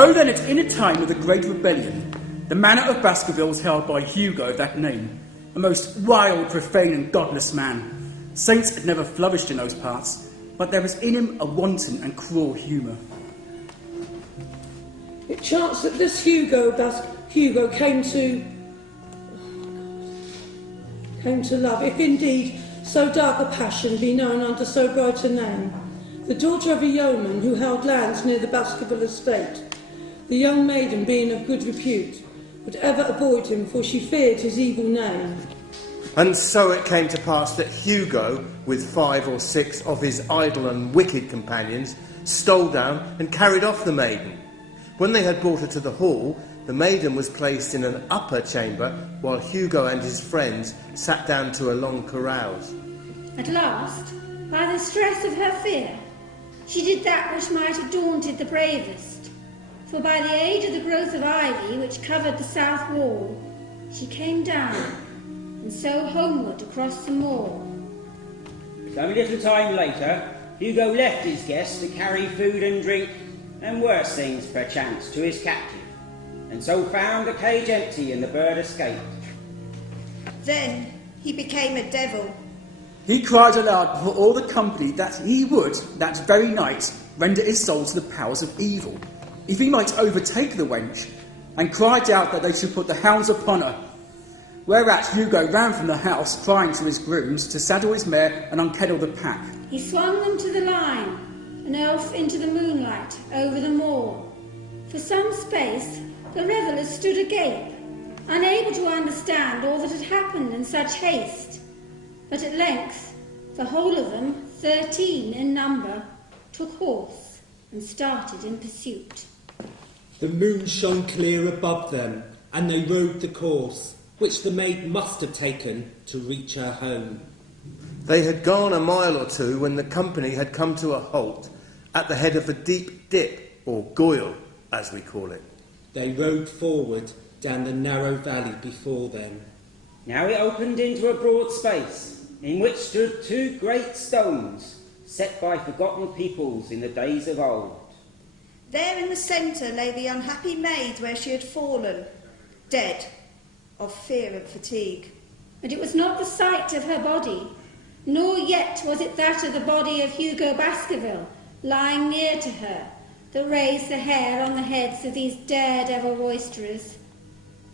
Know then that in a time of the Great Rebellion, the manor of Baskervilles was held by Hugo of that name, a most wild, profane and godless man. Saints had never flourished in those parts, but there was in him a wanton and cruel humour. It chanced that this Hugo came to love, if indeed so dark a passion be known under so bright a name, the daughter of a yeoman who held lands near the Baskerville estate. The young maiden, being of good repute, would ever avoid him, for she feared his evil name. And so it came to pass that Hugo, with 5 or 6 of his idle and wicked companions, stole down and carried off the maiden. When they had brought her to the hall, the maiden was placed in an upper chamber, while Hugo and his friends sat down to a long carouse. At last, by the stress of her fear, she did that which might have daunted the bravest, for by the aid of the growth of ivy which covered the south wall, she came down, and so homeward across the moor. Some little time later, Hugo left his guest to carry food and drink, and worse things perchance, to his captive, and so found the cage empty and the bird escaped. Then he became a devil. He cried aloud before all the company that he would, that very night, render his soul to the powers of evil, if he might overtake the wench, and cried out that they should put the hounds upon her. Whereat Hugo ran from the house, crying to his grooms to saddle his mare and unkennel the pack. He swung them to the line, and off into the moonlight over the moor. For some space the revellers stood agape, unable to understand all that had happened in such haste. But at length the whole of them, 13 in number, took horse and started in pursuit. The moon shone clear above them, and they rode the course which the maid must have taken to reach her home. They had gone a mile or 2 when the company had come to a halt at the head of a deep dip, or goyle, as we call it. They rode forward down the narrow valley before them. Now it opened into a broad space, in which stood 2 great stones, set by forgotten peoples in the days of old. There in the centre lay the unhappy maid where she had fallen, dead, of fear and fatigue. But it was not the sight of her body, nor yet was it that of the body of Hugo Baskerville, lying near to her, that raised the hair on the heads of these daredevil roisterers,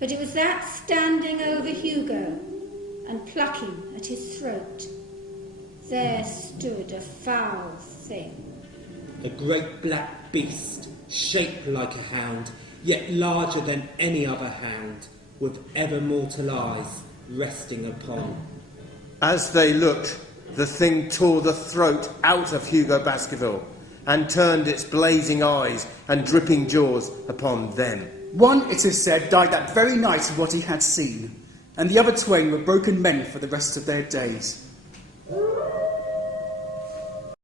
but it was that standing over Hugo and plucking at his throat. There stood a foul thing. A great black beast, shaped like a hound, yet larger than any other hound, with ever mortal eyes resting upon. As they looked, the thing tore the throat out of Hugo Baskerville, and turned its blazing eyes and dripping jaws upon them. One, it is said, died that very night of what he had seen, and the other twain were broken men for the rest of their days.